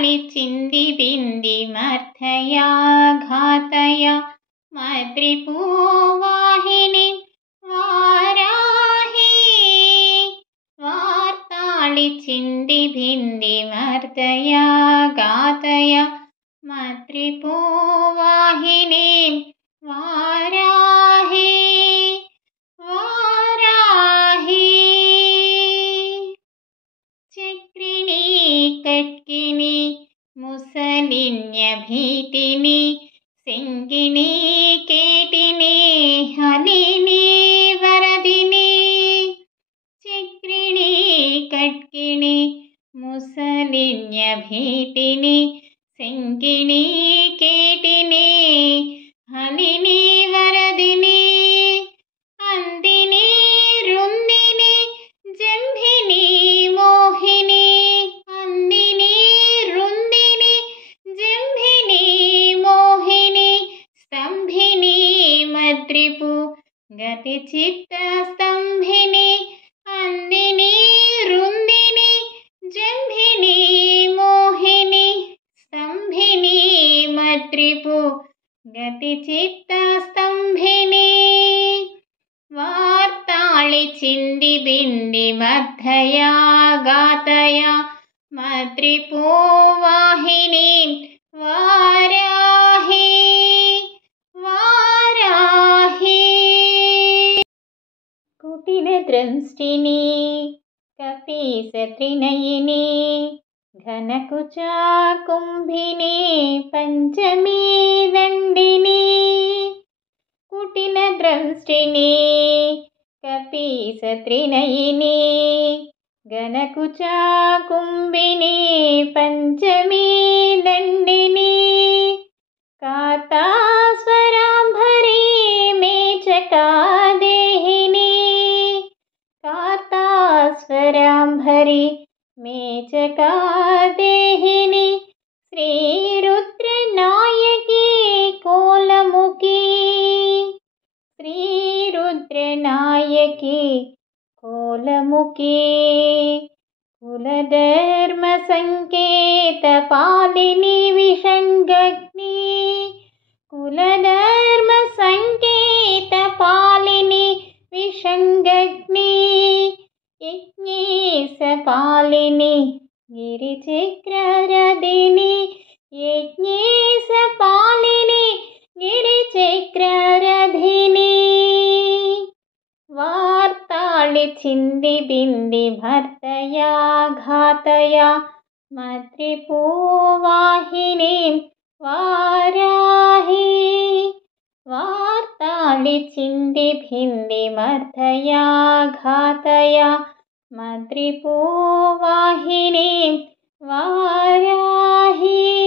वार्ताळि चिन्दिबिन्दि मर्थया घातय मद्रिपूवाहिनी वाराहि वार्ताळि चिन्दिबिन्दि मर्थया घातय मद्रिपूवाहिनी वाराहि वाराहि चक्रिणी कट्किनी मुसलिन्यभीतिनी सिंगिनी केटिनी हलिनी वरदिनी चक्रिणी कट्किनी मुसलिन्यभीतिनी सिंगिनी केटिनी हलिनी वरदिनी अंदिनी रुंदिनी जंभिनी मोहिनी अंदिनी रुंदिनी जंभिनी मोहिनी स्तंभिनी मद्रिपु गतिचित्त स्तंभिनी अंदिनी रुंदिनी जंभिनी मोहिनी स्तंभिनी मद्रिपु गतिचित्त स्तंभिनी वार्ताळि चिन्दिबिन्दि मर्थया घातय मद्रिपूवाहिनी वाराहि वाराहि कुटिलदृष्टिनी कपीसत्रिनयिनी घनकुचा कुम्भिनी पंचमी दंडिनी कुटिलदृष्टिनी कपीसत्रिनयिनी घनकुचा कुम्भिनी पंचमी दंडिनी कार्तास्वराम्भरी मेचकादेहिनी कार्तास्वराम्भरी मेचकादेहिनी श्रीरुद्रनायकी कोलमुखी श्रीरुद्रनायकी कोलमुखी कुलधर्मसंकेतपालिनी विषङ्गग्नि कुलधर्मसंकेतपालिनी विषङ्गग्नि यज्ञेशपालिनी गिरिचक्ररदिनी यज्ञेशपालिनी गिरिचक्ररधिनी वार्ताळि चिन्दिबिन्दि मर्थया घातय मद्रिपूवाहिनी वाराहि वार्ताळि चिन्दिबिन्दि मर्थया घातय मद्रिपूवाहिनी वाराहि।